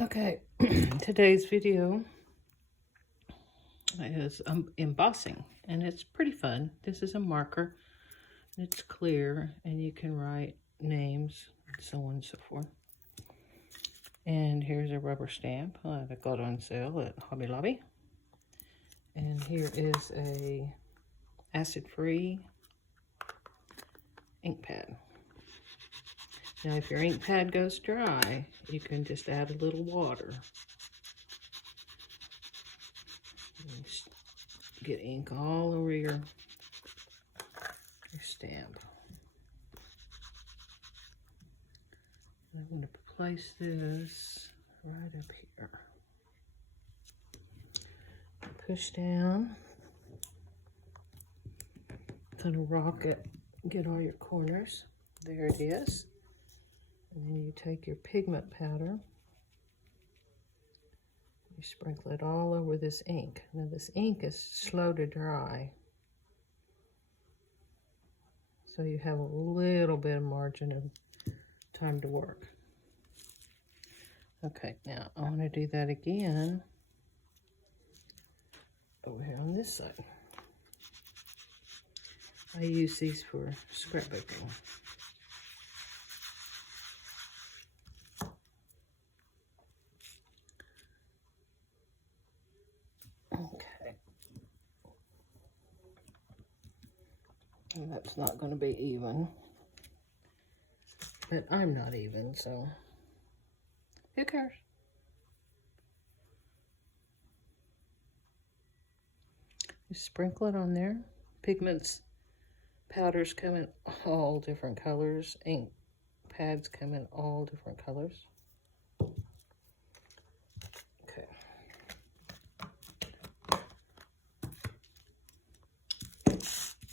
Okay, today's video is embossing, and it's pretty fun. This is a marker, and it's clear, and you can write names, and so on and so forth. And here's a rubber stamp that I got on sale at Hobby Lobby. And here is a acid-free ink pad. Now, if your ink pad goes dry, you can just add a little water. Get ink all over your stamp. I'm going to place this right up here. Push down. Kind of rock it. Get all your corners. There it is. And then you take your pigment powder. You sprinkle it all over this ink. Now this ink is slow to dry, so you have a little bit of margin of time to work. Okay, now I want to do that again over here on this side. I use these for scrapbooking. Okay. And that's not going to be even. But I'm not even, so who cares? Just sprinkle it on there. Pigments, powders come in all different colors. Ink pads come in all different colors. Okay.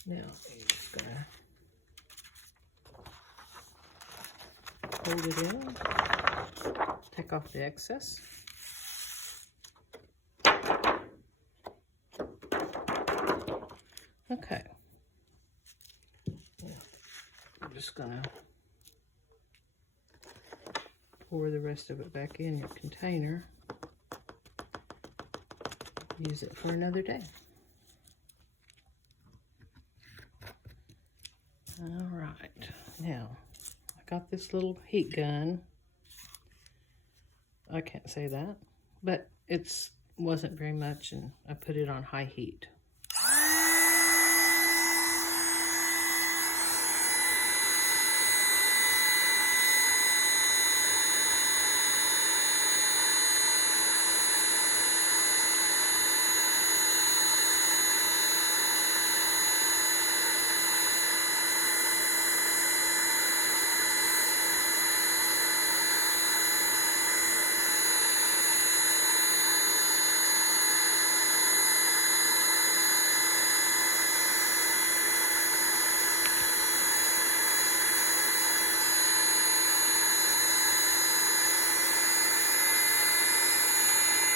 Now you're just gonna hold it in, take off the excess. Okay. Now, I'm just gonna pour the rest of it back in your container. Use it for another day. All right, now I got this little heat gun. I can't say that, but it wasn't very much, and I put it on high heat.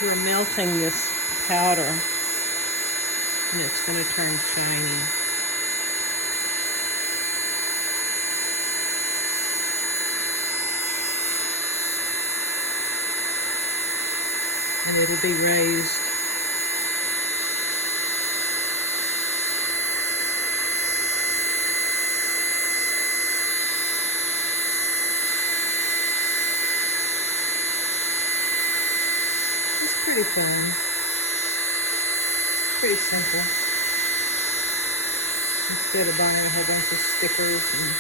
We're melting this powder, and it's going to turn shiny. And it'll be raised. Pretty fun. Pretty simple. Instead of buying a whole bunch of stickers and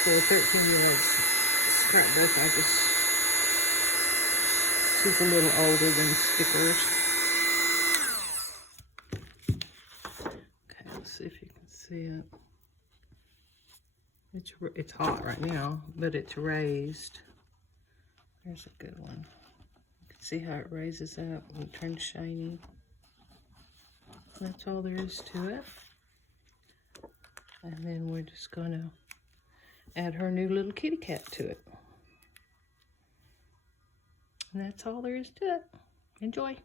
for a 13-year-old scrapbook, she's a little older than stickers. Okay, let's see if you can see it. It's hot right now, but it's raised. There's a good one. You can see how it raises up and turns shiny. That's all there is to it. And then we're just going to add her new little kitty cat to it. And that's all there is to it. Enjoy.